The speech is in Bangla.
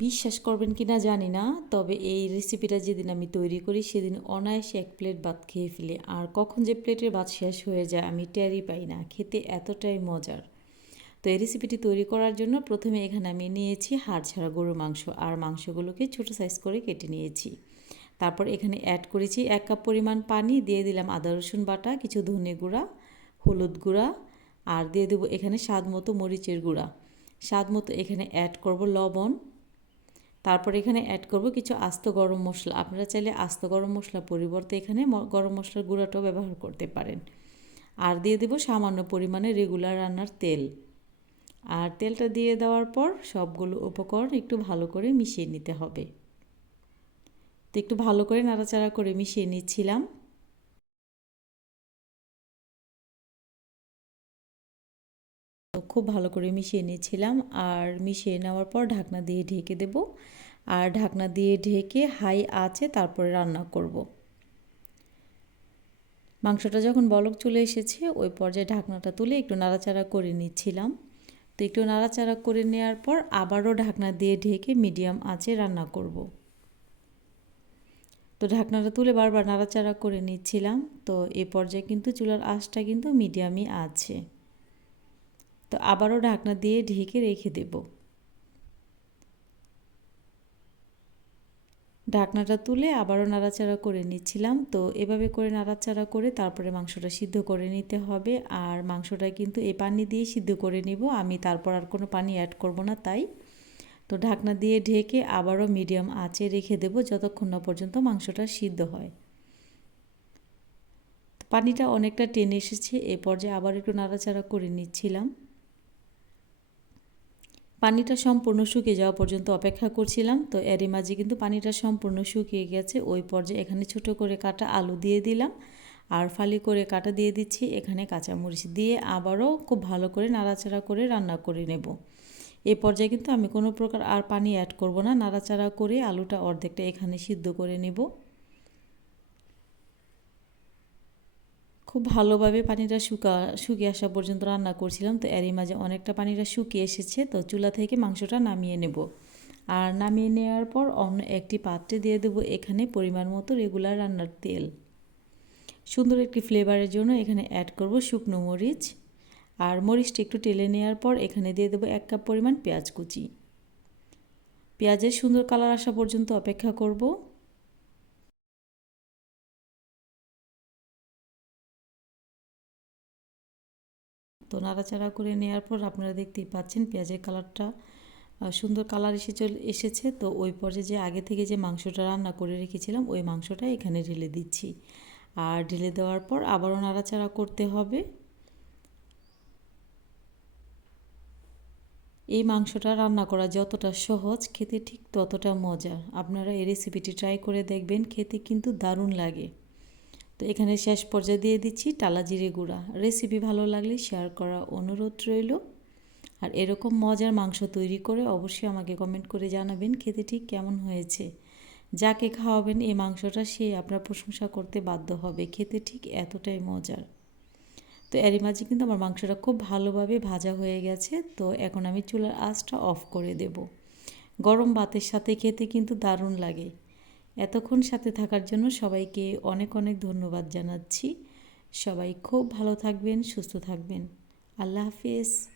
বিশ্বাস করবেন কি না জানি না, তবে এই রেসিপিটা যেদিন আমি তৈরি করি সেদিন অনায়াসে এক প্লেট ভাত খেয়ে ফেলি। আর কখন যে প্লেটের ভাত শেষ হয়ে যায় আমি টেরই পাই না, খেতে এতটাই মজার। তো এই রেসিপিটি তৈরি করার জন্য প্রথমে এখানে আমি নিয়েছি হাড় ছাড়া গরুর মাংস, আর মাংসগুলোকে ছোটো সাইজ করে কেটে নিয়েছি। তারপর এখানে অ্যাড করেছি এক কাপ পরিমাণ পানি, দিয়ে দিলাম আদা, রসুন বাটা, কিছু ধনে গুঁড়া, হলুদ গুঁড়া, আর দিয়ে দেবো এখানে স্বাদ মতো মরিচের গুঁড়া। স্বাদ মতো এখানে অ্যাড করব লবণ। তারপর এখানে অ্যাড করব কিছু আস্ত গরম মশলা। আপনারা চাইলে আস্ত গরম মশলা পরিবর্তে এখানে গরম মশলার গুঁড়াটাও ব্যবহার করতে পারেন। আর দিয়ে দেব সামান্য পরিমাণে রেগুলার রান্নার তেল। আর তেলটা দিয়ে দেওয়ার পর সবগুলো উপকরণ একটু ভালো করে মিশিয়ে নিতে হবে। তো একটু ভালো করে নাড়াচাড়া করে মিশিয়ে নিচ্ছিলাম। খুব ভালো করে মিশিয়ে নিয়েছিলাম আর মিশিয়ে নেওয়ার পর ঢাকনা দিয়ে ঢেকে দেব। আর ঢাকনা দিয়ে ঢেকে হাই আছে তারপরে রান্না করব। মাংসটা যখন বলক চলে এসেছে, ওই পর্যায়ে ঢাকনাটা তুলে একটু নাড়াচাড়া করে নিচ্ছিলাম। তো একটু নাড়াচাড়া করে নেওয়ার পর আবারও ঢাকনা দিয়ে ঢেকে মিডিয়াম আঁচে রান্না করব। তো ঢাকনাটা তুলে বারবার নাড়াচাড়া করে নিচ্ছিলাম। তো এ পর্যায়ে কিন্তু চুলার আঁচটা কিন্তু মিডিয়ামই আছে। তো আবারও ঢাকনা দিয়ে ঢেকে রেখে দেব। ঢাকনাটা তুলে আবারও নাড়াচাড়া করে নিচ্ছিলাম। তো এভাবে করে নাড়াচাড়া করে তারপরে মাংসটা সিদ্ধ করে নিতে হবে। আর মাংসটা কিন্তু এই পানি দিয়ে সিদ্ধ করে নিব। আমি তারপর আর কোনো পানি অ্যাড করব না তাই। তো ঢাকনা দিয়ে ঢেকে আবারও মিডিয়াম আঁচে রেখে দেব যতক্ষণ না পর্যন্ত মাংসটা সিদ্ধ হয়। পানিটা অনেকটা টেনে এসেছে। এ পর্যায়ে আবার একটু নাড়াচাড়া করে নিচ্ছিলাম। পানিটা সম্পূর্ণ শুকিয়ে যাওয়া পর্যন্ত অপেক্ষা করছিলাম। তো এরই মাঝে কিন্তু পানিটা সম্পূর্ণ শুকিয়ে গেছে। ওই পর্যায়ে এখানে ছোট করে কাটা আলু দিয়ে দিলাম আর ফালি করে কাটা দিয়ে দিচ্ছি। এখানে কাঁচামরিচ দিয়ে আবারও খুব ভালো করে নাড়াচাড়া করে রান্না করে নেব। এ পর্যায়ে কিন্তু আমি কোনো প্রকার আর পানি অ্যাড করব না। নাড়াচাড়া করে আলুটা অর্ধেকটা এখানে সিদ্ধ করে নেব। খুব ভালোভাবে পানিটা শুকা, শুকিয়ে আসা পর্যন্ত রান্না করছিলাম। তো এরই মাঝে অনেকটা পানিটা শুকিয়ে এসেছে। তো চুলা থেকে মাংসটা নামিয়ে নেব। আর নামিয়ে নেওয়ার পর অন্য একটি পাত্রে দিয়ে দেবো এখানে পরিমাণ মতো রেগুলার রান্নার তেল। সুন্দর একটি ফ্লেভারের জন্য এখানে অ্যাড করব শুকনো মরিচ। আর মরিচটা একটু টেলে নেওয়ার পর এখানে দিয়ে দেবো এক কাপ পরিমাণ পেঁয়াজ কুচি। পেঁয়াজের সুন্দর কালার আসা পর্যন্ত অপেক্ষা করব। তো নাড়াচাড়া করে নেওয়ার পর আপনারা দেখতেই পাচ্ছেন পেঁয়াজের কালারটা সুন্দর কালার এসে চলে, এসেছে। তো ওই পর্যায়ে যে আগে থেকে যে মাংসটা রান্না করে রেখেছিলাম, ওই মাংসটা এখানে ঢেলে দিচ্ছি। আর ঢেলে দেওয়ার পর আবারও নাড়াচাড়া করতে হবে। এই মাংসটা রান্না করা যতটা সহজ, খেতে ঠিক ততটা মজা আপনারা এই রেসিপিটি ট্রাই করে দেখবেন, খেতে কিন্তু দারুণ লাগে। তো এখানে শেষ পর্যায়ে দিয়ে দিচ্ছি টালা জিরে গুঁড়া। রেসিপি ভালো লাগলে শেয়ার করা অনুরোধ রইল। আর এরকম মজার মাংস তৈরি করে অবশ্যই আমাকে কমেন্ট করে জানাবেন খেতে ঠিক কেমন হয়েছে। যাকে খাওয়াবেন এই মাংসটা সে আপনার প্রশংসা করতে বাধ্য হবে, খেতে ঠিক এতটাই মজার। তো এরই মাঝে কিন্তু আমার মাংসটা খুব ভালোভাবে ভাজা হয়ে গেছে, তো এখন আমি চুলার আঁচটা অফ করে দেব। গরম ভাতের সাথে খেতে কিন্তু দারুণ লাগে। এতক্ষণ সাথে থাকার জন্য সবাইকে অনেক অনেক ধন্যবাদ জানাচ্ছি। সবাই খুব ভালো থাকবেন, সুস্থ থাকবেন। আল্লাহ হাফিজ।